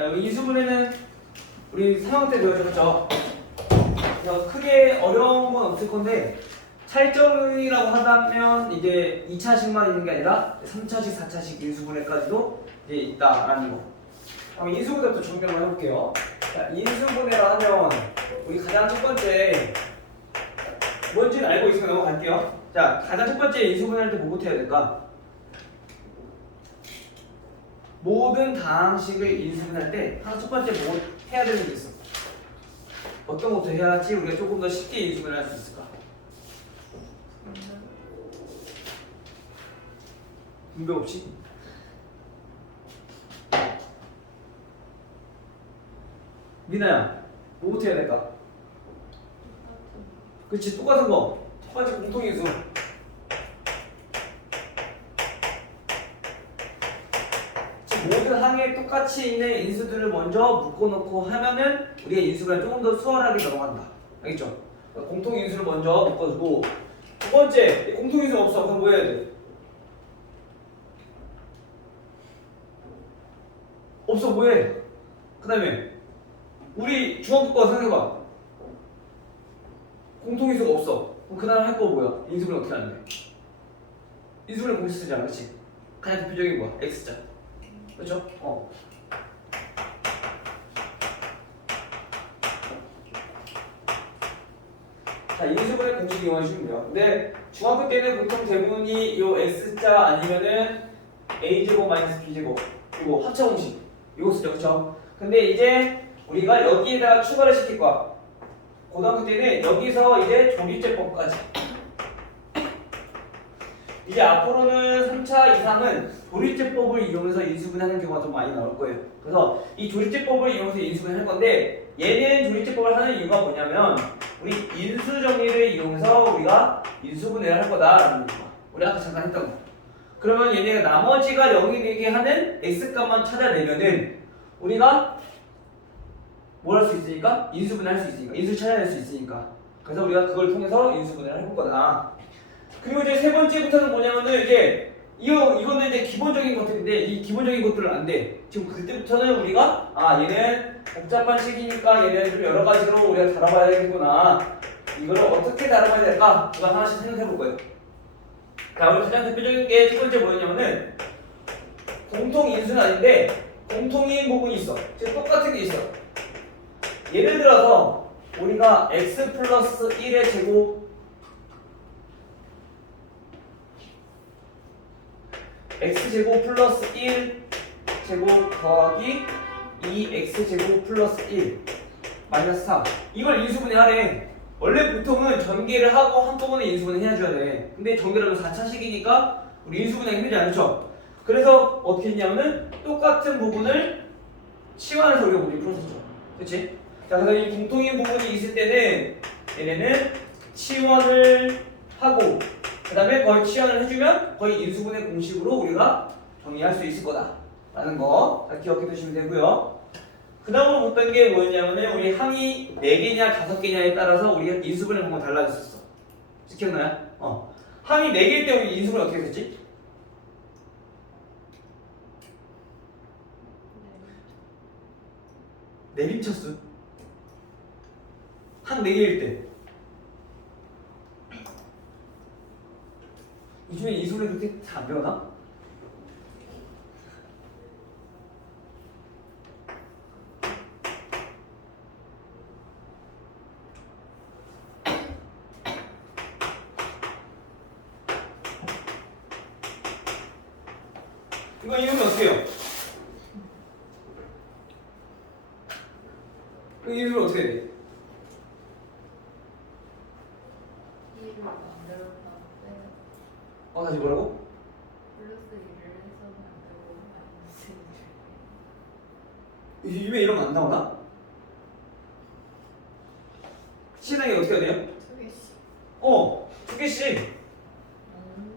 여기 인수분해는 우리 3학년 때 배워줬죠. 그래서 크게 어려운 건 없을 건데 차이점이라고 하다면 이제 2차식만 있는 게 아니라 3차식, 4차식 인수분해까지도 이제 있다라는 거. 그럼 인수분해부터 정리를 해볼게요. 자, 인수분해라 하면 우리 가장 첫 번째 뭔지는 알고 있으면 넘어갈게요. 자, 가장 첫 번째 인수분해할 때 뭐부터 해야 될까? 모든 다항식을 인수분해할 때 하나 첫 번째 뭐 해야 되는 게 있어. 어떤 것부터 해야지 우리가 조금 더 쉽게 인수분해할 수 있을까? 분배 없이? 미나야, 뭐부터 해야 될까? 그렇지, 똑같은 거. 첫 번째 공통인수. 모든 항에 똑같이 있는 인수들을 먼저 묶어놓고 하면은 우리의 인수가 조금 더 수월하게 넘어간다. 알겠죠? 공통인수를 먼저 묶어주고, 두 번째, 공통인수가 없어. 그럼 뭐 해야 돼? 없어, 뭐 해? 그 다음에 우리 중학교 거 생각해봐. 공통인수가 없어. 그럼 그 다음에 할 거 뭐야? 인수분해 어떻게 하는데? 인수분해 공식 쓰잖아, 그렇지? 가장 대표적인 거야, X자. 그렇죠? 자, 인수분해 공식 이용해 주시면 돼요. 근데 중학교 때는 보통 대부분이 요 X자 아니면은 A제곱 마이너스 B제곱 그리고 합차 공식 이거 쓰죠, 그렇죠? 근데 이제 우리가 여기에다가 추가를 시킬 거야. 고등학교 때는 여기서 이제 조립제법까지. 이제 앞으로는 3차 이상은 조립제법을 이용해서 인수분해하는 경우가 좀 많이 나올 거예요. 그래서 이 조립제법을 이용해서 인수분해 할 건데 얘는 조립제법을 하는 이유가 뭐냐면 우리 인수정리를 이용해서 우리가 인수분해를 할 거다라는 거야. 우리 아까 잠깐 했던 거. 그러면 얘네가 나머지가 0이 되게 하는 x값만 찾아내면은 우리가 뭘 할 수 있으니까? 인수분해 할 수 있으니까. 인수 찾아낼 수 있으니까. 그래서 우리가 그걸 통해서 인수분해를 해볼 거다. 그리고 이제 세 번째부터는 뭐냐면은 이제 이거는 이제 기본적인 것들인데 이 기본적인 것들은 안 돼. 지금 그때부터는 우리가 얘는 복잡한 식이니까 얘는 좀 여러 가지로 우리가 다뤄봐야겠구나. 이거를 어떻게 다뤄봐야 될까? 그거 하나씩 생각해 볼 거예요. 자, 우리 가장 대표적인 게 첫 번째 뭐였냐면은 공통 인수는 아닌데 공통인 부분이 있어. 지금 똑같은 게 있어. 예를 들어서 우리가 x 플러스 1의 제곱 x제곱 플러스 1 제곱 더하기 2x제곱 플러스 1 마이너스 3 이걸 인수분해 하래. 원래 보통은 전개를 하고 한꺼번에 인수분해 해줘야 돼. 근데 전개를 하면 4차식이니까 우리 인수분해 힘들지 않죠? 그래서 어떻게 했냐면은 똑같은 부분을 치환해서 우리가 모듈 풀었었죠. 그치? 자, 그래서 이 공통인 부분이 있을 때는 얘네는 치환을 하고 그 다음에 거의 치환을 해주면 거의 인수분해 공식으로 우리가 정리할 수 있을 거다 라는 거 기억해 두시면 되고요. 그 다음으로 봤던 게 뭐였냐면 우리 항이 4개냐 5개냐에 따라서 우리가 인수분해 방법이 달라졌었어. 기억나요? 항이 4개일 때 우리 인수분해 어떻게 됐지? 내림차수 항 4개일 때 요즘에 인수분해 그렇게 잘 안 배우나? 이거 이름이 어떻게 해요? 이 이름이 어떻게 돼? 2를 만들었는데 다시 뭐라고? 플러스 1을 해서 만들고 마이너스 1을 요즘에 이런 거 안 나오나? 신항이 어떻게 해야 돼요? 2개씩 2개씩.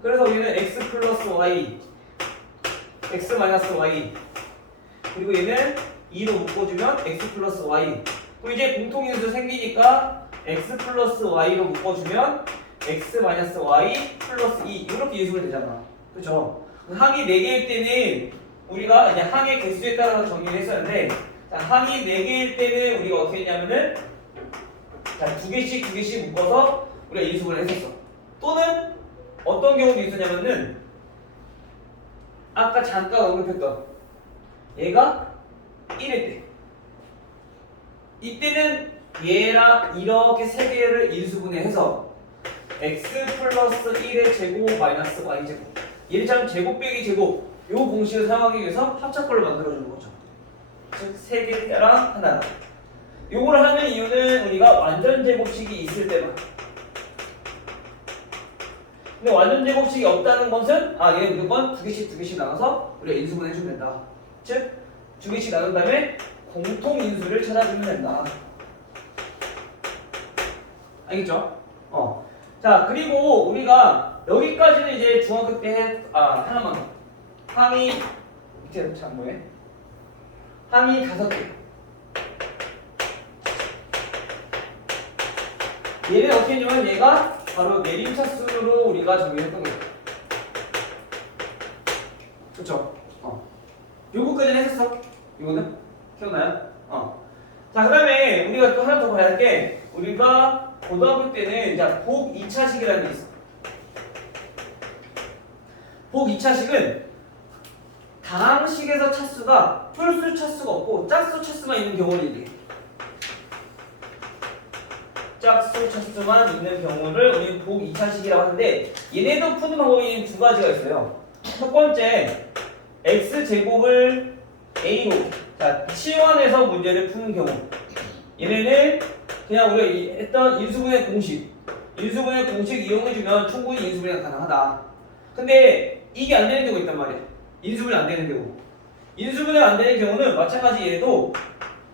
그래서 얘는 x 플러스 y, x 마이너스 y 그리고 얘는 2로 묶어주면 x 플러스 y. 그럼 이제 공통인수 생기니까 x 플러스 y로 묶어주면 x 마이너스 y 플러스 2 이렇게 인수가 되잖아. 그렇죠? 항이 4개일 때는 우리가 이제 항의 개수에 따라서 정리를 했었는데, 자, 항이 4개일 때는 우리가 어떻게 했냐면은, 자, 2개씩 묶어서 우리가 인수분해를 했었어. 또는 어떤 경우도 있었냐면은, 아까 잠깐 언급했던 얘가 1일 때, 이때는 얘랑 이렇게 3개를 인수분해해서 x 플러스 1의 제곱 마이너스 y 제곱, 얘를 제곱 빼기 제곱, 요 공식을 사용하기 위해서 합작꼴로 만들어주는 거죠. 즉 3개랑 하나. 요걸 하는 이유는 우리가 완전 제곱식이 있을 때만. 근데 완전 제곱식이 없다는 것은 얘 무조건 2개씩 나눠서 우리가 인수분해 해주면 된다. 즉 2개씩 나눈 다음에 공통 인수를 찾아주면 된다. 알겠죠? 자, 그리고 우리가 여기까지는 이제 중학교 때 하나만 더. 항이 밑에 참 뭐해? 항이 5개. 얘는 어떻게 했냐면 얘가 바로 내림차수로 우리가 정의했던 거예요. 그쵸? 요거까지는 했었어? 요거는? 기억나요? 자, 그 다음에 우리가 또 하나 더 봐야 할 게, 우리가 고등학교 때는 복 2차식이라는 게 있어. 복 2차식은 다항식에서 차수가 홀수 차수가 없고 짝수 차수만 있는 경우를 얘기해. 짝수 차수만 있는 경우를 우리 복 2차식이라고 하는데, 얘네도 푸는 방법이 2가지가 있어요. 첫 번째, x제곱을 a로, 자, 치환해서 문제를 푸는 경우, 얘네는 그냥 우리가 했던 인수분해 공식 이용해주면 충분히 인수분해가 가능하다. 근데 이게 안 되는 경우가 있단 말이야. 인수분해 안 되는 경우. 인수분해 안 되는 경우는 마찬가지 얘도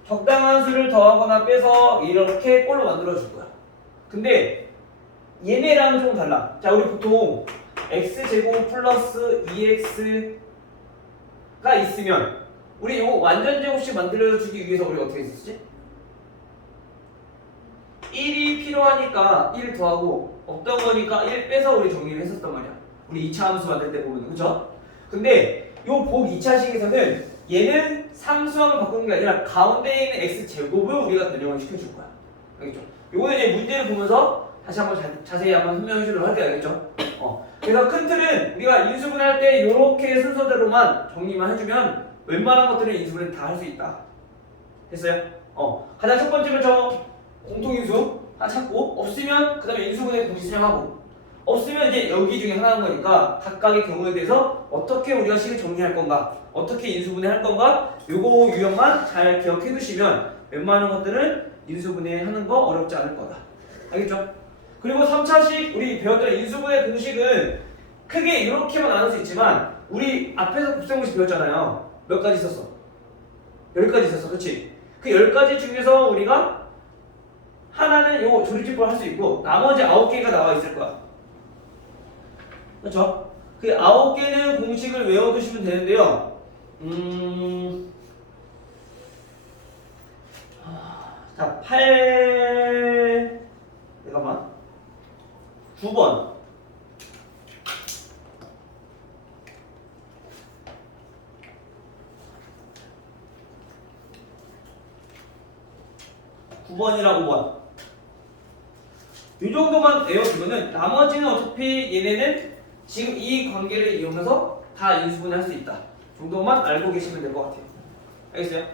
적당한 수를 더하거나 빼서 이렇게 꼴로 만들어줄 거야. 근데 얘네랑은 좀 달라. 자, 우리 보통 x제곱 플러스 2x가 있으면 우리 이거 완전 제곱식 만들어주기 위해서 우리가 어떻게 했었지? 1이 필요하니까 1 더하고 없던 거니까 1 빼서 우리 정리를 했었단 말이야. 우리 2차 함수 만들 때 보면, 그죠? 근데 요 복 2차식에서는 얘는 상수항을 바꾸는 게 아니라 가운데에 있는 x제곱을 우리가 변형을 시켜줄 거야. 알겠죠? 요거는 이제 문제를 보면서 다시 한번 자세히 한번 설명해 주도록 할게요. 알겠죠? 그래서 큰 틀은 우리가 인수분해할 때 요렇게 순서대로만 정리만 해주면 웬만한 것들은 인수분해 다 할 수 있다. 됐어요? 가장 첫 번째는 저 공통인수 하나 찾고, 없으면 그 다음에 인수분해 공식 사용하고, 없으면 이제 여기 중에 하나인 거니까 각각의 경우에 대해서 어떻게 우리가 식을 정리할 건가, 어떻게 인수분해 할 건가, 요거 유형만 잘 기억해 두시면 웬만한 것들은 인수분해 하는 거 어렵지 않을 거다. 알겠죠? 그리고 3차식 우리 배웠던 인수분해 공식은 크게 이렇게만 나눌 수 있지만, 우리 앞에서 곱셈공식 배웠잖아요. 몇 가지 있었어? 10가지 있었어. 그렇지? 그 10가지 중에서 우리가 하나는 요 조립집을 할 수 있고, 나머지 9개가 나와 있을 거야. 그렇죠? 그 9개는 공식을 외워두시면 되는데요. 자, 9번. 9번이랑 5번. 이 정도만 외워두면은 나머지는 어차피 얘네는 지금 이 관계를 이용해서 다 인수분해 할 수 있다 정도만 알고 계시면 될 것 같아요. 알겠어요?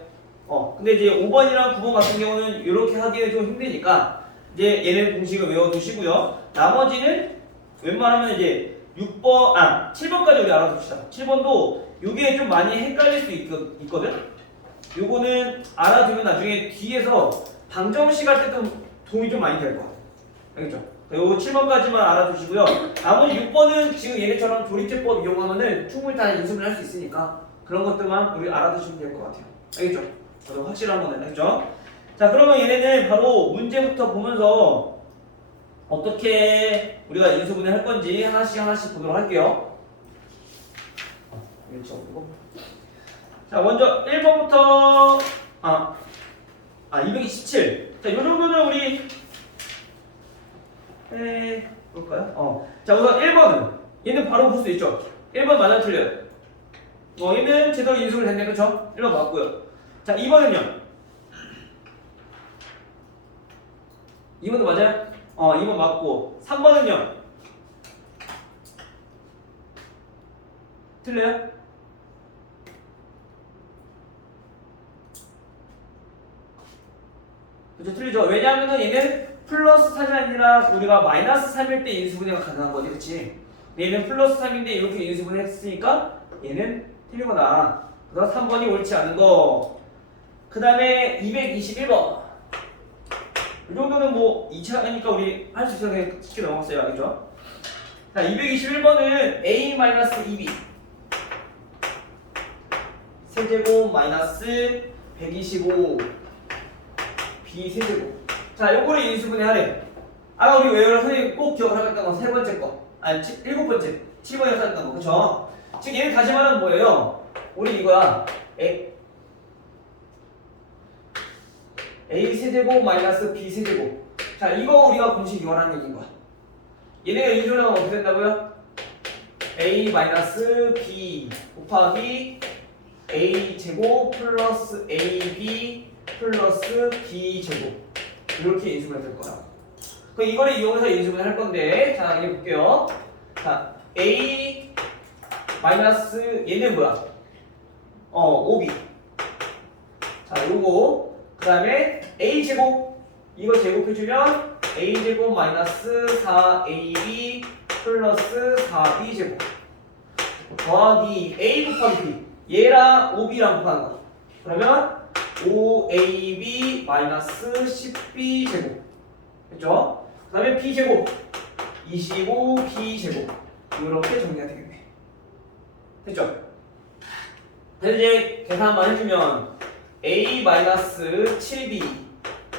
근데 이제 5번이랑 9번 같은 경우는 이렇게 하기는 좀 힘드니까 이제 얘네 공식을 외워두시고요. 나머지는 웬만하면 이제 7번까지 우리 알아둡시다. 7번도 이게 좀 많이 헷갈릴 수 있거든? 요거는 알아두면 나중에 뒤에서 방정식 할 때도 도움이 좀 많이 될 거야. 알겠죠? 요 7번까지만 알아두시고요. 나머지 6번은 지금 얘네처럼 조립제법 이용하면은 충분히 다 인수분해 할 수 있으니까 그런 것들만 우리 알아두시면 될 것 같아요. 알겠죠? 확실한 거는 알겠죠? 자, 그러면 얘네는 바로 문제부터 보면서 어떻게 우리가 인수분해 할 건지 하나씩 보도록 할게요. 자, 먼저 1번부터 227. 자, 요 정도는 우리 볼까요? 자, 우선 1번은 얘는 바로 볼 수 있죠. 1번 맞아 틀려요. 얘는 제대로 인수분해 됐네. 그쵸? 1번 맞고요. 자 2번은요. 2번도 맞아요? 2번 맞고 3번은요. 틀려요? 그죠? 틀리죠? 왜냐하면은 얘는 플러스 3이 아니라 우리가 마이너스 3일 때 인수분해가 가능한 거지, 그치? 얘는 플러스 3인데 이렇게 인수분해 했으니까 얘는 틀리거나. 그래서 3번이 옳지 않은 거. 그 다음에 221번. 이 정도는 뭐 2차니까 우리 할 수 있어서 그냥 쉽게 넘어갔어요. 알겠죠? 자, 221번은 a-2b 세제곱 마이너스 125 b 세제곱. 자, 요거를 인수분해 하래. 아까 우리 외우라 선생님 꼭 기억을 하겠다는 건 세 번째 거. 아니, 일곱 번째. 7번에서 했던 거. 그쵸? 지금 얘는 다시 말하면 뭐예요? 우리 이거야. a 세제곱 마이너스 b 세제곱. 자, 이거 우리가 공식 이완하는 얘기인 거야. 얘네가 인수분해하면 어떻게 된다고요? a 마이너스 b 곱하기 a 제곱 플러스 ab 플러스 b 제곱 이렇게 인수분해 될 거야. 그럼 이거를 이용해서 인수분해 할 건데, 자 이제 볼게요. 자 a 마이너스 얘는 뭐야? 5b. 자 요거 그 다음에 a 제곱 이거 제곱해주면 a 제곱 마이너스 4ab 플러스 4b 제곱 더하기 a 곱하기 b 얘랑 5b랑 곱하는 거. 그러면 5ab 마이너스 10b 제곱 됐죠? 그 다음에 b 제곱 25b 제곱 이렇게 정리가 되겠네. 됐죠? 그래서 이제 계산 한번 해주면 a 마이너스 7b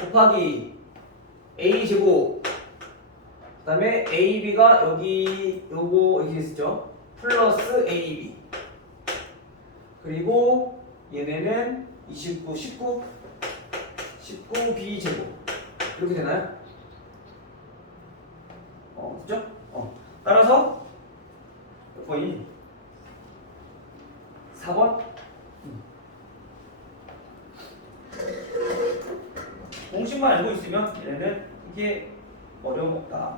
곱하기 a 제곱 그 다음에 ab가 여기 요거 여기 있었죠? 플러스 ab 그리고 얘네는 19 19b 제곱 이렇게 되나요? 그죠? 따라서 몇 번이? 4번? 공식만 알고 있으면 얘네는 이게 어려움 없다.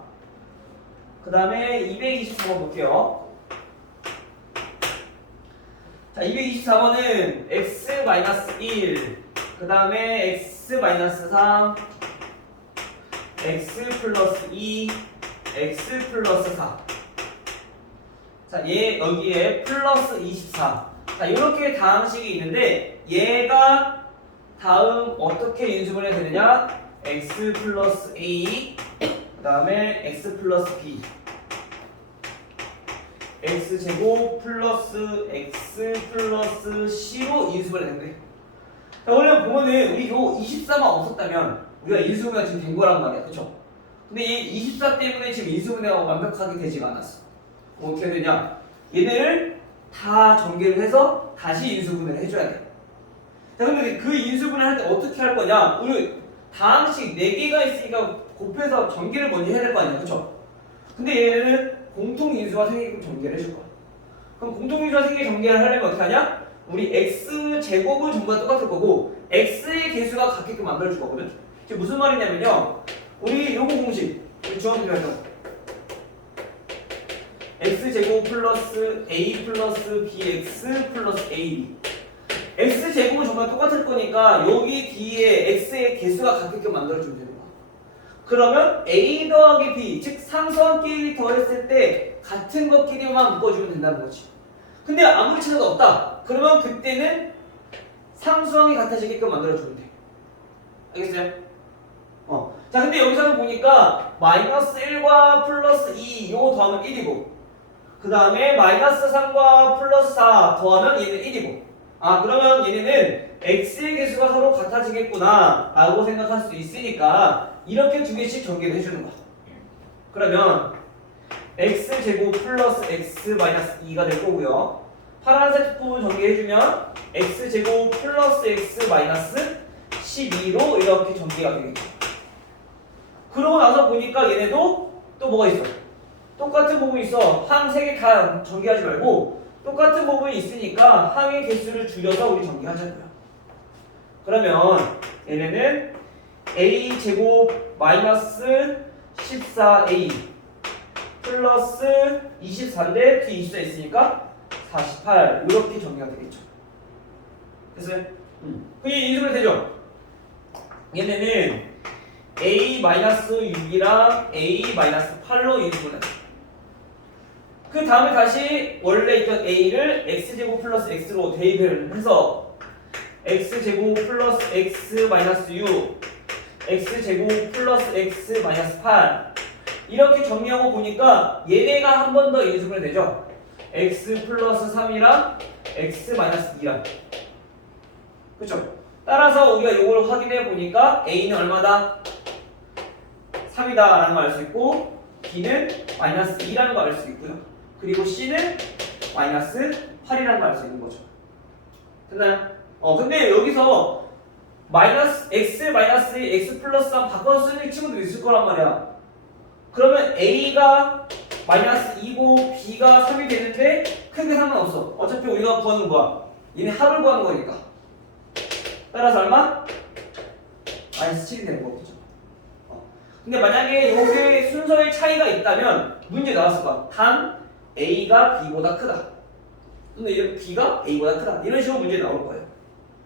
그 다음에 224번 볼게요. 자, 224번은 x-1 그 다음에 x-3 x 플러스 2 x 플러스 4 자, 얘 여기에 플러스 24 자, 이렇게 다항식이 있는데 얘가 다음 어떻게 인수분해 되느냐 x 플러스 a 그 다음에 x 플러스 b x제곱 플러스 x 플러스 c로 인수분해 된대. 자, 원래 보면은 우리 요 24만 없었다면 우리가 인수분해가 지금 된 거란 말이야. 그쵸? 근데 이 24 때문에 지금 인수분해가 완벽하게 되지가 않았어. 그럼 어떻게 되냐? 얘네를 다 전개를 해서 다시 인수분해를 해줘야 돼. 자, 근데 그 인수분해 할 때 어떻게 할 거냐? 우리 다항식 4개가 있으니까 곱해서 전개를 먼저 해야 될 거 아니야. 그쵸? 근데 얘네는 공통인수가 생기게끔 전개를 해줄 거야. 그럼 공통인수가 생기게 전개를 하려면 어떻게 하냐? 우리 x제곱은 전부 다 똑같을 거고 x의 개수가 같게끔 만들어줄 거거든. 지금 무슨 말이냐면요. 우리 요거 공식 주어드려서 x제곱 플러스 a 플러스 bx 플러스 ab x제곱은 정말 똑같을 거니까 여기 뒤에 x의 개수가 같게끔 만들어주면 되는 거야. 그러면 a 더하기 b 즉 상수함끼리 더했을 때 같은 것끼리만 묶어주면 된다는 거지. 근데 아무리 차이가 없다 그러면 그때는 상수항이 같아지게끔 만들어주면 돼. 알겠어요? 자, 근데 여기서는 보니까 마이너스 1과 플러스 2 요거 더하면 1이고 그 다음에 마이너스 3과 플러스 4 더하면 얘는 1이고 그러면 얘네는 x의 개수가 서로 같아지겠구나 라고 생각할 수 있으니까 이렇게 두 개씩 전개를 해주는 거야. 그러면 x제곱 플러스 x 마이너스 2가 될 거고요. 파란색 부분 전개해주면 x제곱 플러스 x 마이너스 12로 이렇게 전개가 되겠죠. 그러고 나서 보니까 얘네도 또 뭐가 있어? 똑같은 부분이 있어. 한 세 개 다 전개하지 말고 똑같은 부분이 있으니까 항의 개수를 줄여서 우리 정리하자고요. 그러면 얘네는 a 제곱 마이너스 14a 플러스 24인데 뒤에 24 있으니까 48 이렇게 정리가 되겠죠. 됐어요? 그게 인수분해 되죠? 얘네는 a-6이랑 a-8로 인수분해. 그 다음에 다시 원래 있던 a를 x제곱 플러스 x로 대입을 해서 x제곱 플러스 x 마이너스 6 x제곱 플러스 x 마이너스 8 이렇게 정리하고 보니까 얘네가 한 번 더 인수분해 되죠. x 플러스 3이랑 x 마이너스 2랑. 그렇죠? 따라서 우리가 이걸 확인해 보니까 a는 얼마다? 3이다 라는 걸 알 수 있고 b는 마이너스 2라는 걸 알 수 있고요. 그리고 c는 마이너스 8이라는 걸 알 수 있는 거죠. 됐나요? 근데 여기서 마이너스 x 마이너스 x 플러스 3 바꿔서 쓰는 친구도 있을 거란 말이야. 그러면 a가 마이너스 2고 b가 3이 되는데 크게 상관없어. 어차피 우리가 구하는 거야. 얘네 합을 구하는 거니까. 따라서 얼마? 마이너스 7이 되는 거겠죠. 근데 만약에 여기 순서의 차이가 있다면 문제 나왔을 거야. 단 a가 b보다 크다. 근데 b가 a보다 크다. 이런 식으로 문제 나올 거예요.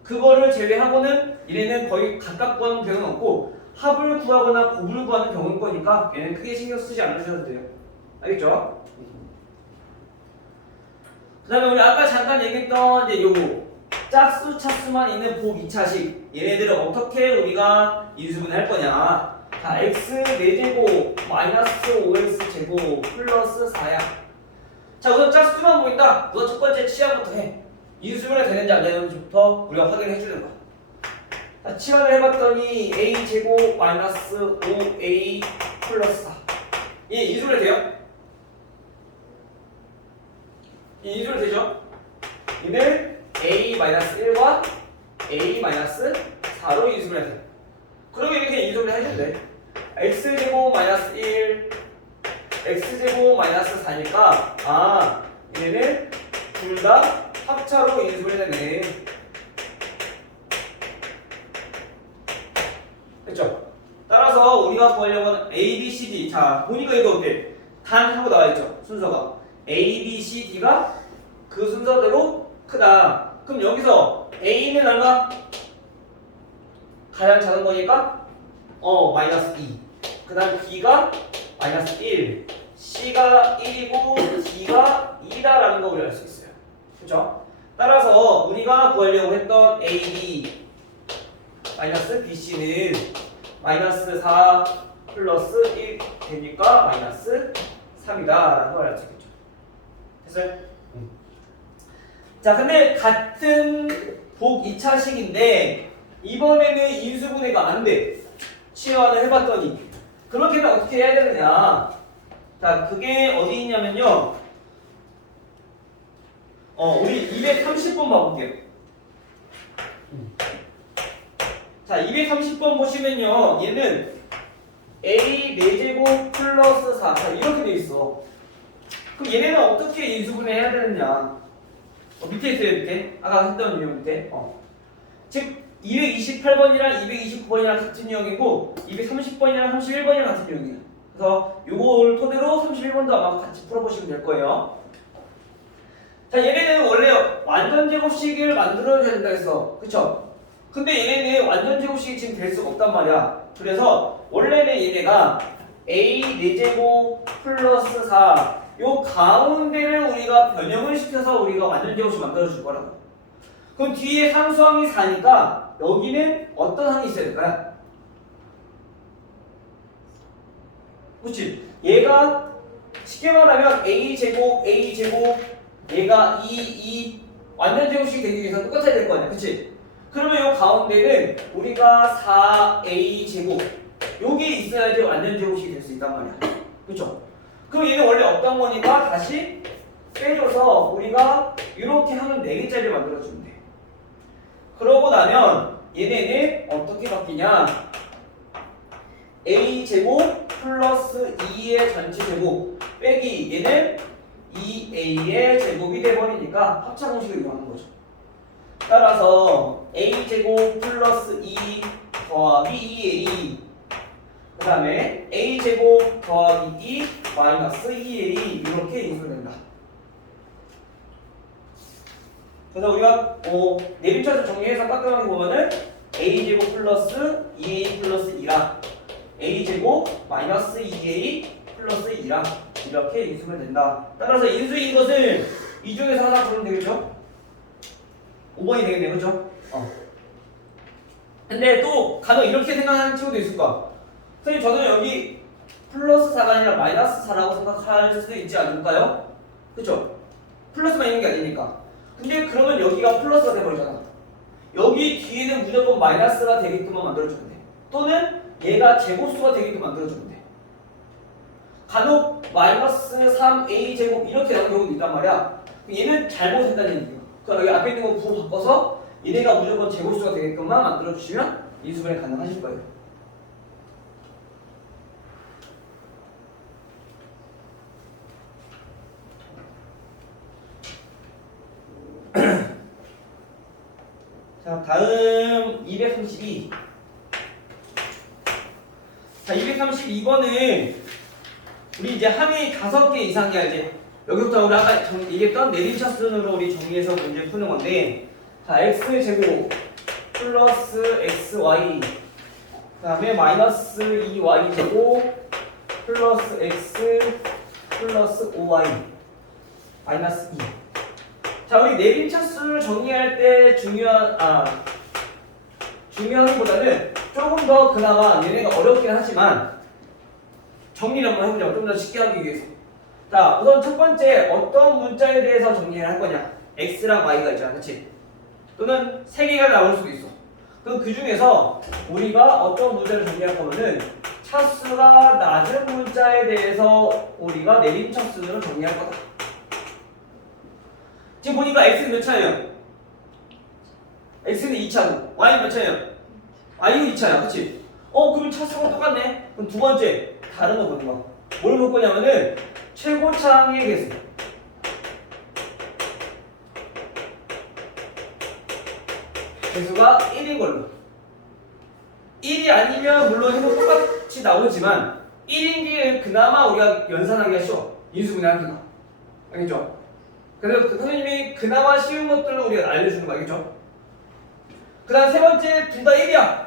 그거를 제외하고는 얘네는 거의 각각 구하는 경우는 없고 합을 구하거나 곱을 구하는 경우일 거니까 얘는 크게 신경 쓰지 않으셔도 돼요. 알겠죠? 그 다음에 우리 아까 잠깐 얘기했던 이제 요거 짝수 차수만 있는 복 2차식 얘네들은 어떻게 우리가 인수분해 할 거냐. 자, x 4제곱 마이너스 5x 제곱 플러스 4야. 자, 우선 짝수만 보인다. 우선 첫 번째 치환부터 해. 인수분해 되는지 안 되는지부터 우리가 확인해 주는 거야. 자, 치환을 해봤더니 a 제곱 마이너스 5a 플러스 4. 얘 인수분해 돼요? 얘 인수분해 되죠? 얘는 a 마이너스 1과 a 마이너스 4로 인수분해 돼. 그러면 이렇게 인수분해 해주면 돼. x 제곱 마이너스 1 x 제곱 마이너스 4니까 얘는 둘 다 합차로 인수분해 되네. 됐죠? 따라서 우리가 구하려고 하는 A, B, C, D. 자, 보니까 이거 어때? 단 하고 나와있죠? 순서가. A, B, C, D가 그 순서대로 크다. 그럼 여기서 A는 얼마? 가장 작은 거니까 마이너스 2. 그 다음 B가 마이너스 1. C가 1이고 D가 2다라는 거 우리가 알 수 있어요. 그렇죠? 따라서 우리가 구하려고 했던 A, B 마이너스 B, C는 마이너스 4 플러스 1 되니까 마이너스 3이다라는 걸 알 수 있겠죠. 됐어요? 자, 근데 같은 복 2차식인데 이번에는 인수분해가 안 돼. 치환을 해봤더니 그렇게는 어떻게 해야 되느냐. 자, 그게 어디 있냐면요. 우리 230번 봐볼게요. 자, 230번 보시면요. 얘는 a 4제곱 플러스 4. 자, 이렇게 돼 있어. 그럼 얘네는 어떻게 인수분해 해야 되느냐. 밑에 있어요, 밑에. 아까 했던 유형 밑에. 즉, 228번이랑 229번이랑 같은 유형이고 230번이랑 31번이랑 같은 유형이에요. 그래서 요걸 토대로 31번도 아마 같이 풀어보시면 될 거예요. 자, 얘네는 원래 완전 제곱식을 만들어줘야 된다 했어. 그쵸? 근데 얘네는 완전 제곱식이 지금 될 수가 없단 말이야. 그래서 원래는 얘네가 a 4제곱 플러스 4 요 가운데를 우리가 변형을 시켜서 우리가 완전 제곱식 만들어줄 거라고. 그럼 뒤에 상수항이 4니까 여기는 어떤 항이 있어야 될까요? 그렇지? 얘가 쉽게 말하면 a제곱 얘가 2 완전 제곱식이 되기 위해서 똑같아야 될 거 아니야. 그치? 그러면 이 가운데는 우리가 4a 제곱 요게 있어야지 완전 제곱식이 될 수 있단 말이야. 그쵸? 그럼 얘는 원래 없던 거니까 다시 빼줘서 우리가 이렇게 하면 4개짜리를 만들어주면 돼. 그러고 나면 얘네는 어떻게 바뀌냐. a 제곱 플러스 2의 전체 제곱 빼기 얘는 2a의 제곱이 돼버리니까 합차 공식을 이용하는 거죠. 따라서 a 제곱 플러스 2 더하기 2a 그 다음에 a 제곱 더하기 2 마이너스 2a 이렇게 인수된다. 그래서 우리가 내림차수 정리해서 깔끔하게 보면은 a 제곱 플러스 2a 플러스 2라 a 제곱 마이너스 2a 플러스 2라 이렇게 인수면 된다. 따라서 인수인 것을 이 중에서 하나 고르면 되겠죠? 5번이 되겠네요, 그렇죠? 근데 또 간혹 이렇게 생각하는 친구도 있을 거야. 선생님 저는 여기 플러스 4가 아니라 마이너스 4라고 생각할 수도 있지 않을까요? 그렇죠? 플러스만 있는 게 아니니까. 근데 그러면 여기가 플러스가 돼버리잖아. 여기 뒤에는 무조건 마이너스가 되게끔만 만들어주면 돼. 또는 얘가 제곱수가 되게끔 만들어주면 돼. 간혹 마이너스 3a 제곱 이렇게 나오는 경우도 있단 말이야. 얘는 잘못했다는 얘기야. 그럼 여기 앞에 있는 거 부호 바꿔서 얘네가 무조건 제곱수가 되게끔만 만들어주시면 인수분해 가능하실 거예요. 자, 다음 232. 자, 232번은 우리 이제 함이 5개 이상이야. 이제 여기부터 우리 아까 얘기했던 내림차 수준으로 우리 정리해서 문제 푸는 건데, 자, x제곱 플러스 xy 그 다음에 마이너스 2y제곱 플러스 x 플러스 5y 마이너스 2. 자, 우리 내림차수를 정리할 때 중요한 것보다는 조금 더 그나마 얘네가 어렵긴 하지만 정리를 한번 해보자. 좀 더 쉽게 하기 위해서. 자, 우선 첫 번째 어떤 문자에 대해서 정리를 할 거냐? x랑 y가 있잖아, 그렇지? 또는 3개가 나올 수도 있어. 그럼 그 중에서 우리가 어떤 문자를 정리할 거면은 차수가 낮은 문자에 대해서 우리가 내림차수를 정리할 거다. 지금 보니까 x는 몇 차예요? x는 2차고 y는 몇 차예요? y는 2차야, 그치? 그럼 차수가 똑같네? 그럼 두 번째 다른 거 보는 거. 뭘 볼 거냐면은 최고차항의 개수. 개수가 1인 걸로. 1이 아니면 물론 해도 똑같이 나오지만 1인 게 그나마 우리가 연산하기가 쉬워. 인수분해하기가. 알겠죠? 그래서 그 선생님이 그나마 쉬운 것들을 우리가 알려주는 거 알겠죠? 그 다음 세 번째 둘 다 1이야.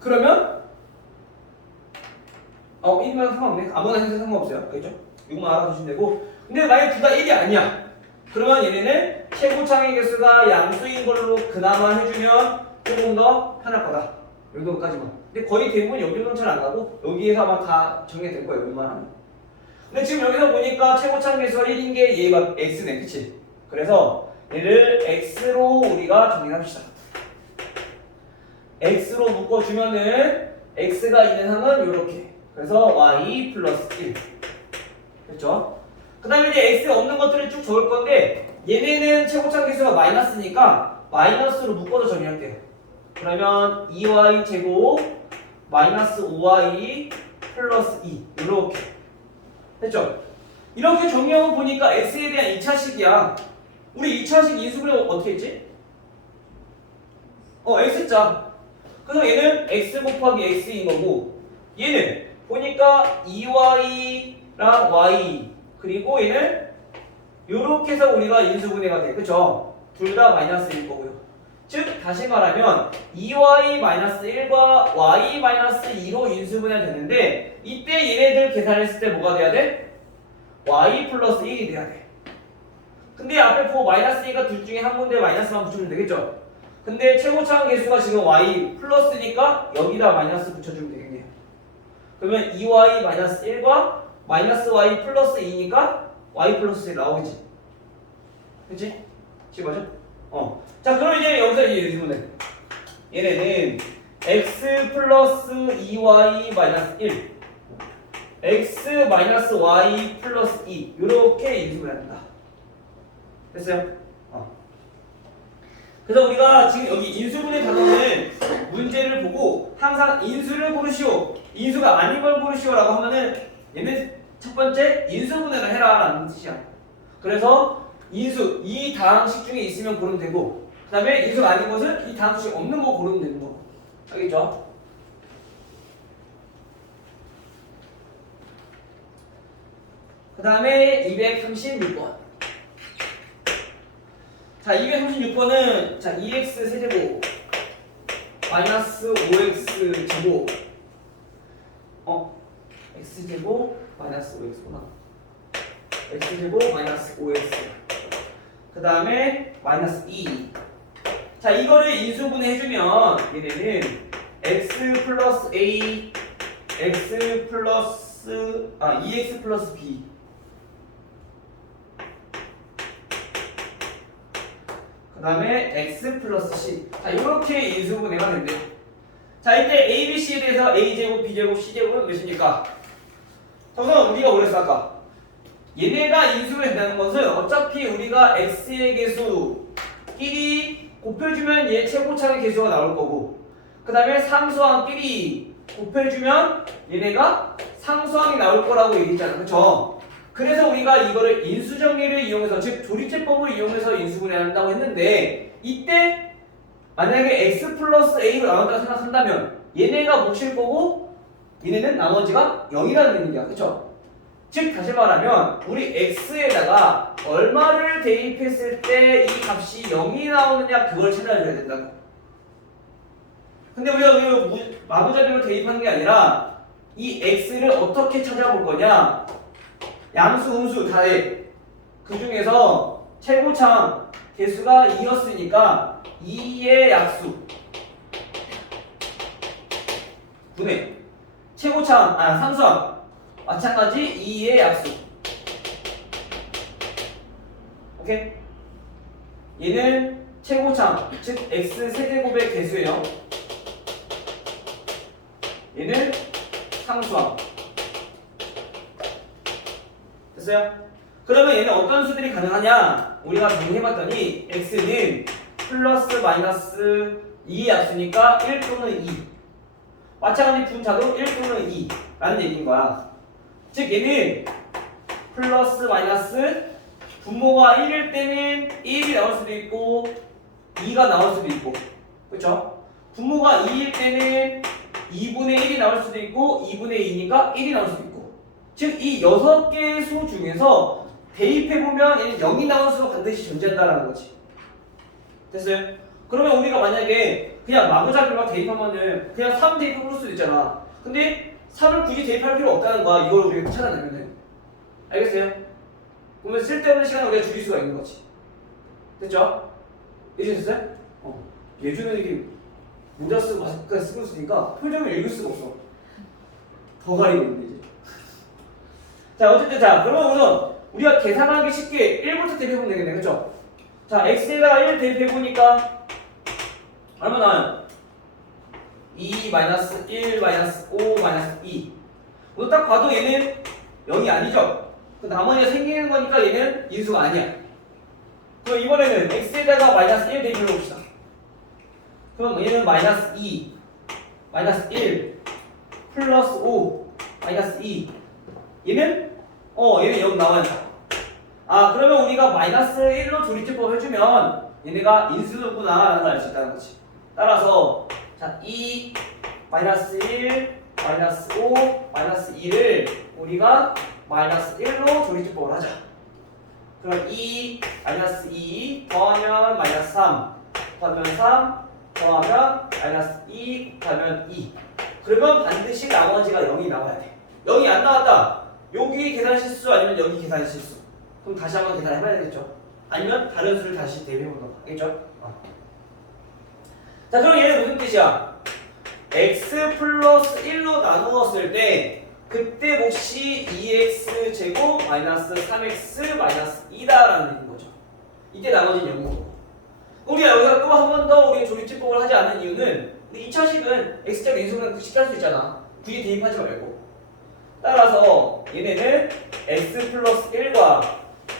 그러면 1이면 상관없네. 아무나 해도 상관없어요. 알겠죠? 이거만 알아두시면 되고. 근데 만약에 둘 다 1이 아니야. 그러면 얘네는 최고차항의 개수가 양수인 걸로 그나마 해주면 조금 더 편할 거다. 이 정도까지만. 근데 거의 대부분 여기 정도는 잘 안 가고 여기에서 아마 다 정리될 거예요. 웬만하면. 근데 지금 여기서 보니까 최고차항 개수가 1인 게 얘가 x네, 그치? 그래서 얘를 x로 우리가 정리합시다. x로 묶어주면은 x가 있는 항은 이렇게. 그래서 y 플러스 1. 됐죠? 그 다음에 이제 x 없는 것들을 쭉 적을 건데 얘네는 최고차항 개수가 마이너스니까 마이너스로 묶어서 정리할게요. 그러면 2y 제곱 마이너스 5y 플러스 2 이렇게. 됐죠? 이렇게 정리하고 보니까 x에 대한 2차식이야. 우리 2차식 인수분해 어떻게 했지? x자. 그래서 얘는 x 곱하기 x인 거고 얘는 보니까 2y랑 y 그리고 얘는 요렇게 해서 우리가 인수분해가 돼. 그쵸? 둘 다 마이너스일 거고요. 즉 다시 말하면 2y-1과 y-2로 인수분해가 되는데 이때 얘네들 계산했을 때 뭐가 돼야 돼? y 플러스 1이 돼야 돼. 근데 앞에 마이너스 2가 둘 중에 한 군데 마이너스만 붙여주면 되겠죠? 근데 최고차항 개수가 지금 y 플러스니까 여기다 마이너스 붙여주면 되겠네요. 그러면 2y-1과 마이너스 y 플러스 2니까 y 플러스 1 나오겠지? 그치? 지금 맞아? 자, 그럼 이제 여기서 이제 질문해. 얘네는 x 플러스 2y 마이너스 1 x 마이너스 y 플러스 2 이렇게 인수분해합니다. 됐어요? 그래서 우리가 지금 여기 인수분해 단어는 문제를 보고 항상 인수를 고르시오, 인수가 아닌 걸 고르시오 라고 하면은 얘는 첫 번째 인수분해를 해라 라는 뜻이야. 그래서 인수 이 다항식 중에 있으면 고르면 되고, 그 다음에 인수가 아닌 것은 이 다항식 없는 거 고르면 되는 거. 알겠죠? 그 다음에 236번. 자, 236번은 자 2x 세제곱 마이너스 5x 제곱 x제곱 마이너스 5x구나. x제곱 마이너스 5x 그 다음에 마이너스 2. 자, 이거를 인수분해 해주면 얘네는 x 플러스 a x 플러스 2x 플러스 b 그 다음에 x 플러스 c. 자, 이렇게 인수분해가 된대. 자, 이때 a, b, c에 대해서 a제곱, b제곱, c제곱은 몇입니까? 우선 우리가 뭐랬어 아까? 얘네가 인수가 된다는 것은 어차피 우리가 x의 개수끼리 곱해주면 얘 최고차의 개수가 나올 거고, 그 다음에 상수항끼리 곱해주면 얘네가 상수항이 나올 거라고 얘기했잖아. 그쵸? 그래서 우리가 이거를 인수정리를 이용해서, 즉 조리제법을 이용해서 인수분해한다고 했는데, 이때 만약에 x 플러스 a로 나온다고 생각한다면 얘네가 몫일 거고 얘네는 나머지가 0이라는 얘기야. 그쵸? 즉 다시 말하면 우리 x에다가 얼마를 대입했을 때 이 값이 0이 나오느냐 그걸 찾아줘야 된다고. 근데 우리가 마구잡이로 대입하는 게 아니라 이 x를 어떻게 찾아볼 거냐, 양수, 음수 다 해. 그 중에서 최고참 개수가 2였으니까 2의 약수 분해 최고참 상수항 마찬가지 2의 약수. 오케이? 얘는 최고참 즉 x 세제곱의 개수예요. 얘는 상수항. 됐어요? 그러면 얘는 어떤 수들이 가능하냐? 우리가 정리해봤더니 x는 플러스 마이너스 2의 약수니까 1 또는 2. 마찬가지 분자도 1 또는 2 라는 얘기인 거야. 즉 얘는 플러스 마이너스 분모가 1일 때는 1이 나올 수도 있고 2가 나올 수도 있고, 그렇죠? 분모가 2일 때는 2분의 1이 나올 수도 있고 2분의 2니까 1이 나올 수도 있고, 즉 이 6개의 수 중에서 대입해보면 얘는 0이 나올 수가 반드시 존재한다는 거지. 됐어요? 그러면 우리가 만약에 그냥 마구잡이로 대입하면은 그냥 3 대입해 볼 수도 있잖아. 근데 3을 굳이 대입할 필요 없다는 거야. 이걸 우리가 찾아내면은. 알겠어요? 그러면 쓸데없는 시간을 우리가 줄일 수가 있는 거지. 됐죠? 이해되셨어요? 예주는 이게 모자 쓰고 마스크까지 쓰고 있으니까 표정을 읽을 수가 없어. 더 가리고 있는데 이제. 자, 어쨌든 그러면 우선 우리가 계산하기 쉽게 1부터 대입해보면 되겠네. 그쵸? 자, x에다가 1 대입해보니까 얼마 나와요? 2 마이너스 1 마이너스 5 마이너스 2. 너 딱 봐도 얘는 0이 아니죠? 그 나머지가 생기는 거니까 얘는 인수가 아니야. 그럼 이번에는 x에다가 마이너스 1 대입해봅시다. 그럼 얘는 마이너스 2 마이너스 1 플러스 5 마이너스 2. 얘는 0 나와요. 그러면 우리가 마이너스 1로 조리제법 해주면 얘네가 인수구나 라는 걸 알 수 있다는 거지. 따라서 2 마이너스 1 마이너스 5 마이너스 2를 우리가 마이너스 1로 조리제법을 하자. 그럼 2 마이너스 2 더하면 마이너스 3 더하면 3 더하면 마이너스 2 곱하면 2. 그러면 반드시 나머지가 0이 나와야 돼. 0이 안 나왔다. 여기 계산 실수 아니면 여기 계산 실수. 그럼 다시 한번 계산해봐야 되겠죠. 아니면 다른 수를 다시 대입해보던가. 알겠죠? 자, 그럼 얘는 무슨 뜻이야? x 플러스 1로 나누었을 때 그때 몫이 2x 제곱 마이너스 3x 마이너스 2다라는 얘기인 거죠. 이때 나머지는 0이고. 우리가 여기서 또 한 번 더 우리 조리제법을 하지 않는 이유는 2차식은 x제곱 인수분해 쉽게 할 수 있잖아. 굳이 대입하지 말고. 따라서 얘네는 x 플러스 1과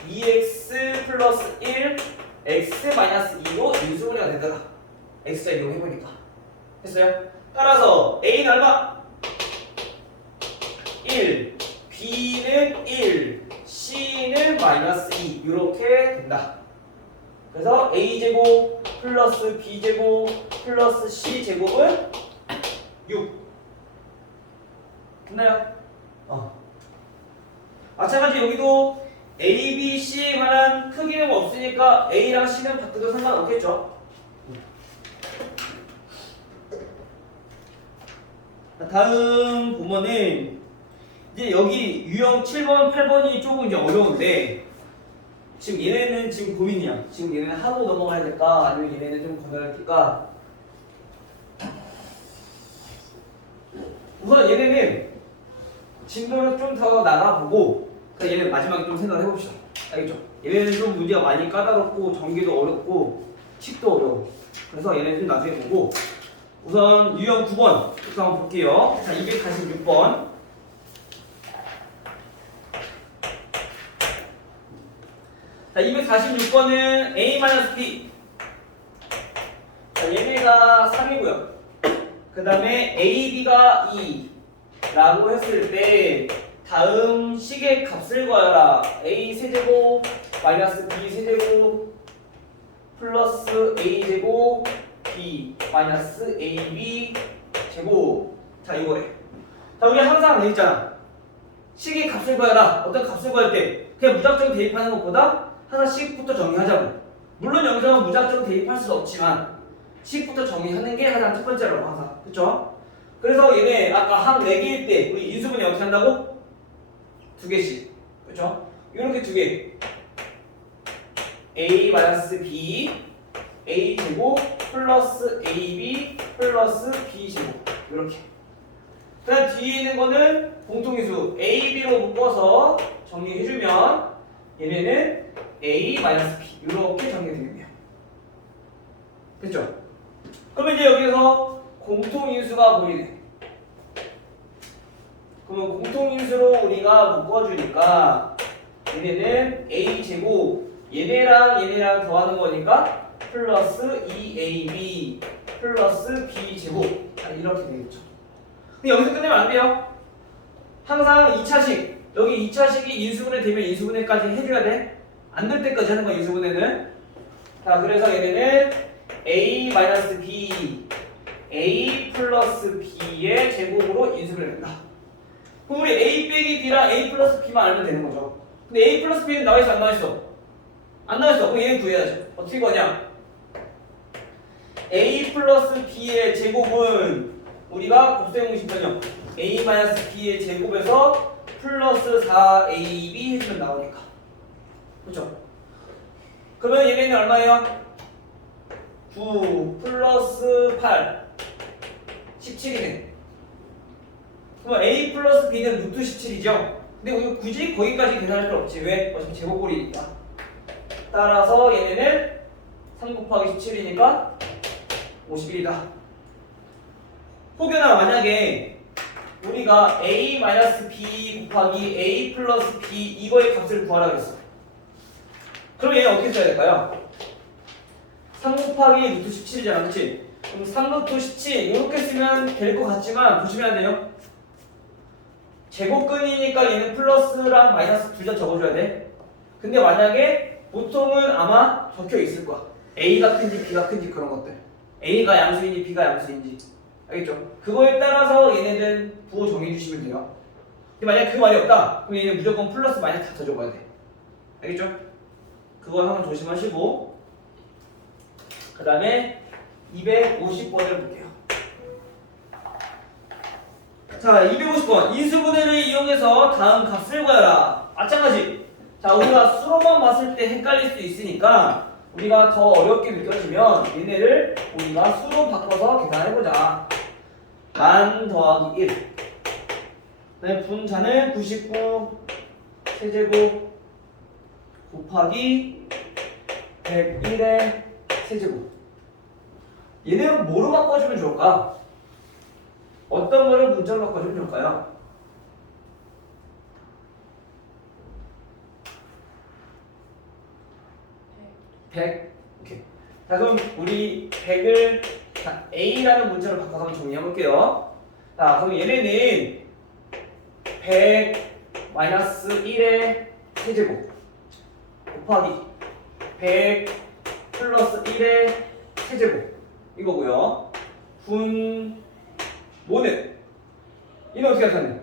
2x 플러스 1 x 마이너스 2로 인수분해가 되더라. x자 이용해보니까. 됐어요? 따라서 a는 얼마? 1, b는 1, c C는 마이너스 2 이렇게 된다. 그래서 A제곱 플러스 B제곱 플러스 C제곱은 6 됐나요? 마찬가지로 여기도 A, B, C에 관한 크기는 없으니까 A랑 C는 바뀌어도 상관없겠죠. 다음 보면은 이제 여기 유형 7번, 8번이 조금 이제 어려운데 지금 얘네는 지금 고민이야. 지금 얘네는 하고 넘어가야 될까 아니면 얘네는 좀 건너야 될까. 우선 얘네는 진도를 좀 더 나가보고 얘는 마지막에 좀 생각을 해봅시다. 알겠죠? 얘네는 좀 문제가 많이 까다롭고 전개도 어렵고 칙도 어려워. 그래서 얘네는 좀 나중에 보고 우선 유형 9번 부터 한번 볼게요. 자, 246번. 자, 246번은 A-B. 자, 얘네가 3이고요. 그 다음에 AB가 2 라고 했을 때 다음 식의 값을 구하라. A 세제곱 마이너스 B 세제곱 플러스 A 제곱 B 마이너스 AB 제곱. 자, 이거래. 자, 우리 항상 돼 있잖아. 식의 값을 구하라. 어떤 값을 구할 때 그냥 무작정 대입하는 것보다 하나씩부터 정리하자고. 물론 여기서 무작정 대입할 수도 없지만 식부터 정리하는 게 가장 첫 번째라고 항상. 그쵸? 그래서 얘네 아까 항 4개일 때 우리 인수분해 어떻게 한다고? 2개씩. 그쵸? 이렇게 2개. A-B A 제곱 플러스 AB 플러스 B 제곱. 이렇게. 그 다음 뒤에 있는 거는 공통인수 AB로 묶어서 정리해주면 얘네는 A-B 이렇게 정리되겠네요. 됐죠? 그러면 이제 여기서 공통인수가 보이네. 그러면 공통인수로 우리가 묶어주니까 얘네는 A제곱 얘네랑 더하는 거니까 플러스 2AB 플러스 B제곱 이렇게 되겠죠. 근데 여기서 끝내면 안 돼요. 항상 2차식 여기 2차식이 인수분해 되면 인수분해까지 해줘야 돼. 안 될 때까지 하는 거야 인수분해는. 자, 그래서 얘네는 A-B A 플러스 B의 제곱으로 인수분해 된다. 그럼 우리 A 빼기 B랑 A 플러스 B만 알면 되는 거죠. 근데 A 플러스 B는 나와있어 안 나와있어? 안 나와있어. 그럼 얘는 구해야죠. 어떻게 구하냐? A 플러스 B의 제곱은 우리가 곱셈공식 변형 A 마이너스 B의 제곱에서 플러스 4AB 해주면 나오니까. 그렇죠? 그러면 얘네는 얼마예요? 9 플러스 8 17이네. 그럼 A 플러스 B는 루트 17이죠? 근데 우리 굳이 거기까지 계산할 필요 없지. 왜? 어차피 제곱꼴이니까. 따라서 얘네는 3 곱하기 17이니까 51이다. 혹여나 만약에 우리가 A-B 곱하기 A 플러스 B 이거의 값을 구하라고 했어. 그럼 얘는 어떻게 써야 될까요? 3 곱하기 루트 17이잖아. 그치? 그럼 3 루트 17 이렇게 쓰면 될 것 같지만 보시면 안 돼요. 제곱근이니까 얘는 플러스랑 마이너스 둘 다 적어줘야 돼. 근데 만약에 보통은 아마 적혀 있을 거야. A가 큰지 B가 큰지 그런 것들. A가 양수인지 B가 양수인지. 알겠죠? 그거에 따라서 얘네들 부호 정해주시면 돼요. 근데 만약에 그 말이 없다. 그럼 얘는 무조건 플러스 마이너스 다 적어야 돼. 알겠죠? 그거 한번 조심하시고 그 다음에 250번을 볼게요. 자, 250번 인수분해를 이용해서 다음 값을 구하라. 마찬가지. 자, 우리가 수로만 봤을 때 헷갈릴 수 있으니까 우리가 더 어렵게 느껴지면 얘네를 우리가 수로 바꿔서 계산해보자. 만 더하기 1 그다음에 분자는 99 세제곱 곱하기 101의 세제곱. 얘네는 뭐로 바꿔주면 좋을까? 어떤 거를 문자로 바꿔주면 좋을까요? 100. 오케이. 자, 그럼 우리 100을 A라는 문자로 바꿔서 한번 정리해볼게요. 자, 그럼 얘네는 100 마이너스 1의 세제곱 곱하기 100 플러스 1의 세제곱 이거고요. 분모는 이는 어떻게 나타내?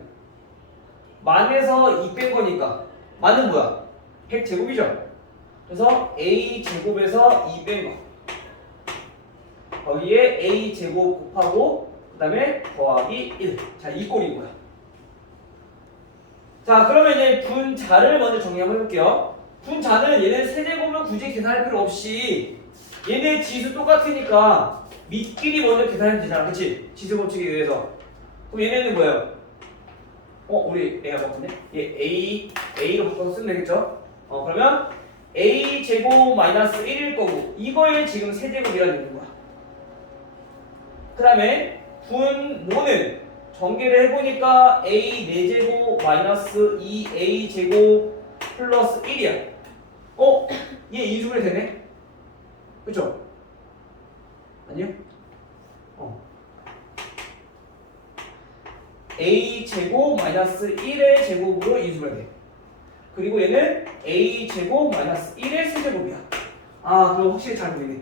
만에서 2 뺀 거니까 만은 뭐야? 100제곱이죠. 그래서 a제곱에서 2 뺀 거 거기에 a제곱 곱하고 그 다음에 더하기 1. 자, 이 꼴인 거야. 자, 그러면 이제 분자를 먼저 정리 한번 해볼게요. 분자는 얘는 세제곱은 굳이 계산할 필요 없이 얘네 지수 똑같으니까 밑끼리 먼저 계산하면 되잖아. 그치? 지수 법칙에 의해서. 그럼 얘네는 뭐예요? 우리 A가 바꿨네? 얘 A로 바꿔서 쓰면 되겠죠? 그러면 A제곱 마이너스 1일 거고 이거에 지금 세제곱이라는 얘기인 거야. 그 다음에 분모는 전개를 해보니까 A 4제곱 마이너스 2A제곱 플러스 1이야. 얘 인수분해 되네? 그쵸? 아니요? A제곱 마이너스 1의 제곱으로 인수분해 돼. 그리고 얘는 A제곱 마이너스 1의 세제곱이야. 그럼 확실히 잘 보이네.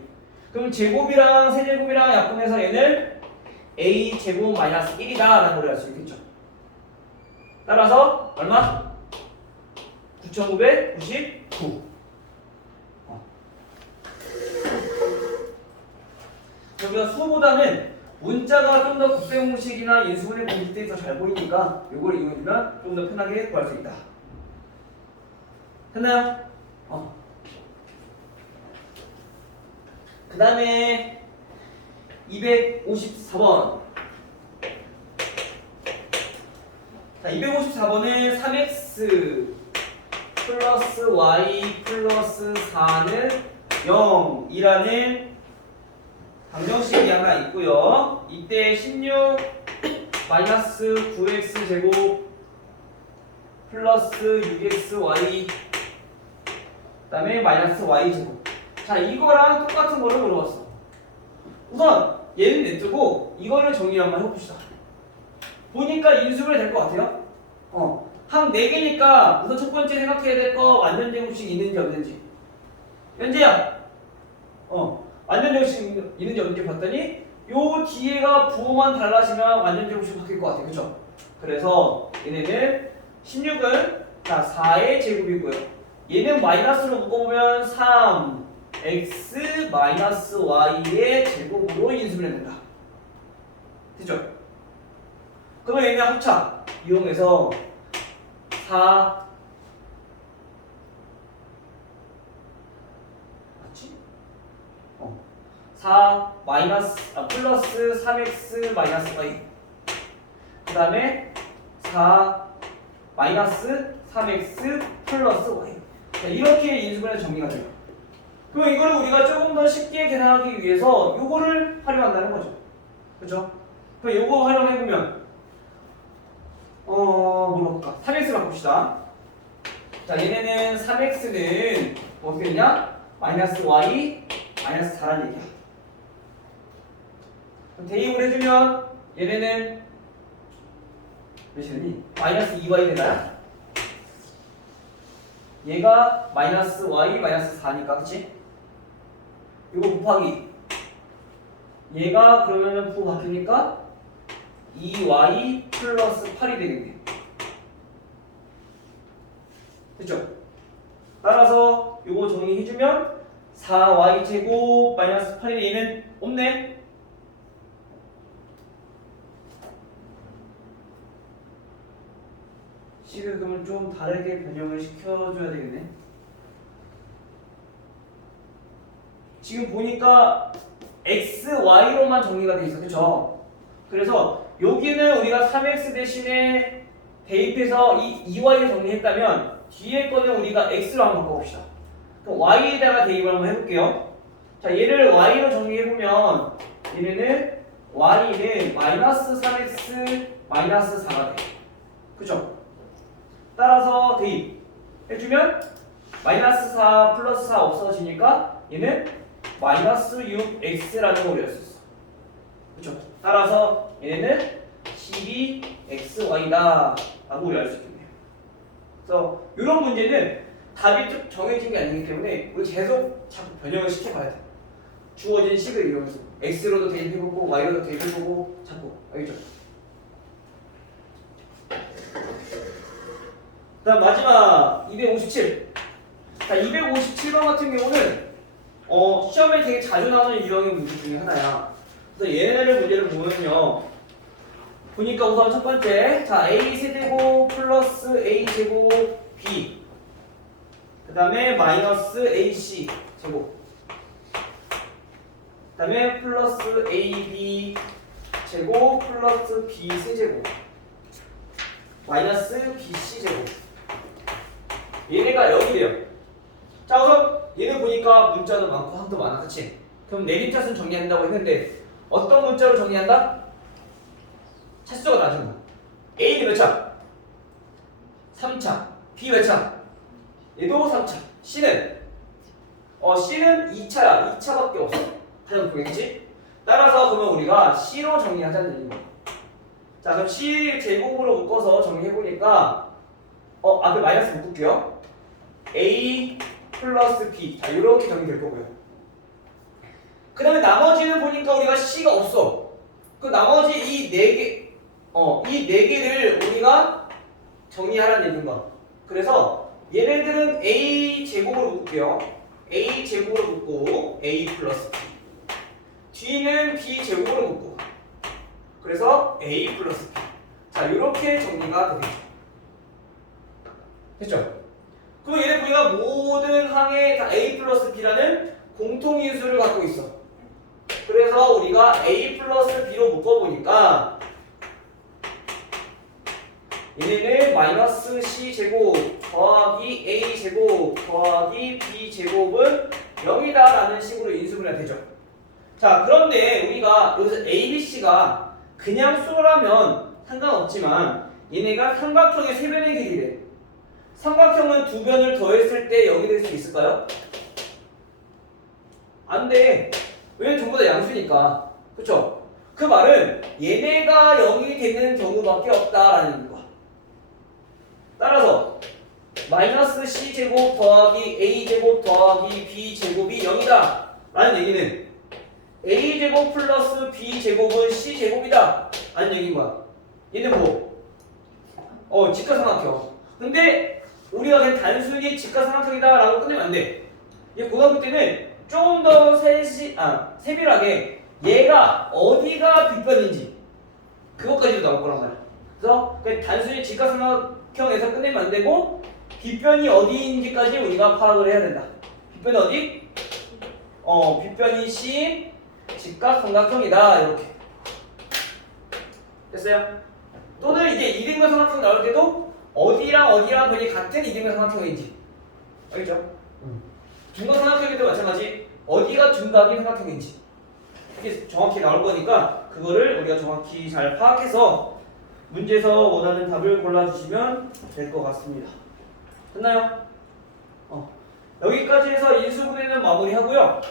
그럼 제곱이랑 세제곱이랑 약분해서 얘는 A제곱 마이너스 1이다 라는 걸 알 수 있겠죠. 따라서 얼마? 9,999. 여기가 수보다는 문자가 좀 더 곱셈 공식이나 인수분해 공식들이 더 잘 보이니까 이걸 이용해주면 좀 더 편하게 구할 수 있다. 됐나요? 그 다음에 254번. 자, 254번은 3x 플러스 y 플러스 4는 0이라는 방정식이 하나 있고요. 이때 16 마이너스 9x 제곱 플러스 6xy 그 다음에 마이너스 y 제곱. 자, 이거랑 똑같은 거를 물어봤어. 우선 얘는 냅두고 이거를 정리 한번 해봅시다. 보니까 인수분해 될 것 같아요. 한 4개니까 우선 첫 번째 생각해야 될 거 완전 제곱식 있는지 없는지. 현재야. 완전 제곱식 있는지 없는지 봤더니 요 뒤에가 부호만 달라지면 완전 제곱식 바뀔 것 같아요. 그쵸? 그래서 얘네는 16은 자 4의 제곱이고요. 얘는 마이너스로 묶어보면 3x 마이너스 y의 제곱으로 인수분해 된다. 됐죠? 그러면 얘네 합차 이용해서 4 맞지? 4 플러스 3x 마이너스 y 그 다음에 4 마이너스 3x 플러스 y. 자, 이렇게 인수분해 정리가 돼요. 그럼 이거를 우리가 조금 더 쉽게 계산하기 위해서 요거를 활용한다는 거죠. 그렇죠? 그럼 요거 활용해보면 뭐 볼까? 3x 바꿉시다. 자, 얘네는 3x는 어떻게 되냐? 마이너스 y 마이너스 4라는 얘기야. 그럼 대입을 해주면 얘네는 몇이 되니? 마이너스 2y 되나요? 얘가 마이너스 y 마이너스 4니까 그치? 이거 곱하기 얘가 그러면은 부호 바뀌니까 2y 플러스 8이 되겠네. 됐죠? 따라서 이거 정리해주면 4y 제곱 마이너스 8인데 얘는 없네. 식을 그러면 좀 다르게 변형을 시켜줘야 되겠네. 지금 보니까 x, y로만 정리가 돼 있어. 그쵸? 그래서 여기는 우리가 3x 대신에 대입해서 이 2y를 정리했다면 뒤에 거는 우리가 x로 한번 바꿔봅시다. 그럼 y에다가 대입을 한번 해볼게요. 자, 얘를 y로 정리해보면 얘네는 y는 마이너스 3x 마이너스 4가 돼. 그쵸? 따라서 대입해주면 마이너스 4 플러스 4 없어지니까 얘는 마이너스 6x라는 걸 외울 수 있어. 그쵸? 따라서 얘는 12xy다 라고 외울 수 있겠네요. 그래서 이런 문제는 답이 좀 정해진 게 아니기 때문에 우리 계속 자꾸 변형을 시켜봐야 돼. 주어진 식을 이용해서 x로도 대입해보고 y로도 대입해보고 자꾸 알겠죠? 그다음 마지막 257. 자, 257번 같은 경우는 시험에 되게 자주 나오는 유형의 문제 중에 하나야. 그래서 얘네들 문제를 보면요. 보니까 우선 첫 번째, 자 a 세제곱 플러스 a 제곱 b. 그다음에 마이너스 ac 제곱. 그다음에 플러스 ab 제곱 플러스 b 세제곱. 마이너스 bc 제곱. 얘네가 0이 돼요. 자 우선 얘는 보니까 문자도 많고 항도 많아, 그치? 그럼 내림차순 정리한다고 했는데 어떤 문자로 정리한다? 차수가 낮은 거. A는 몇 차? 3차. B 몇 차? 얘도 3차. C는? C는 2차야. 2차밖에 없어. 가장 보겠지? 따라서 그러면 우리가 C로 정리하자는 얘기인 거야. 자 그럼 C 제곱으로 묶어서 정리해보니까 앞에 마이너스 묶을게요. A 플러스 B. 자 이렇게 정리될 거고요. 그 다음에 나머지는 보니까 우리가 C가 없어. 그 나머지 이 네 개를 우리가 정리하라는 얘기인 거야. 그래서 얘네들은 A 제곱으로 묶을게요. A 제곱으로 묶고 A 플러스 B. 뒤는 B 제곱으로 묶고. 그래서 A 플러스 B. 자 이렇게 정리가 되겠죠. 됐죠? 그리고 얘네 보니까 모든 항에 다 A 플러스 B라는 공통인수를 갖고 있어. 그래서 우리가 A 플러스 B로 묶어보니까 얘네는 마이너스 C 제곱 더하기 A 제곱 더하기 B 제곱은 0이다 라는 식으로 인수분해가 되죠. 자 그런데 우리가 여기서 A, B, C가 그냥 수라면 상관없지만 얘네가 삼각형의 3변의 길이래. 삼각형은 2변을 더했을 때 0이 될 수 있을까요? 안 돼. 왜냐면 전부 다 양수니까. 그쵸? 그 말은 얘네가 0이 되는 경우밖에 없다라는 거야. 따라서 마이너스 C제곱 더하기 A제곱 더하기 B제곱이 0이다 라는 얘기는 A제곱 플러스 B제곱은 C제곱이다 라는 얘기인 거야. 얘는 뭐? 직각삼각형. 근데 우리가 그냥 단순히 직각삼각형이다 라고 끝내면 안 돼. 얘 고등학교 때는 조금 더 세밀하게 얘가 어디가 빗변인지 그것까지도 나올 거란 말이야. 그래서 그냥 단순히 직각삼각형에서 끝내면 안 되고 빗변이 어디인지까지 우리가 파악을 해야 된다. 빗변이 어디? 빗변이 C 직각삼각형이다 이렇게. 됐어요? 또는 이제 이등변 삼각형 나올 때도 어디랑 어디랑 변이 같은 이등변 삼각형인지 알겠죠? 중간 삼각형에도 마찬가지 어디가 둔각인 삼각형인지 이게 정확히 나올 거니까 그거를 우리가 정확히 잘 파악해서 문제에서 원하는 답을 골라주시면 될 것 같습니다. 됐나요? 여기까지 해서 인수분해는 마무리하고요.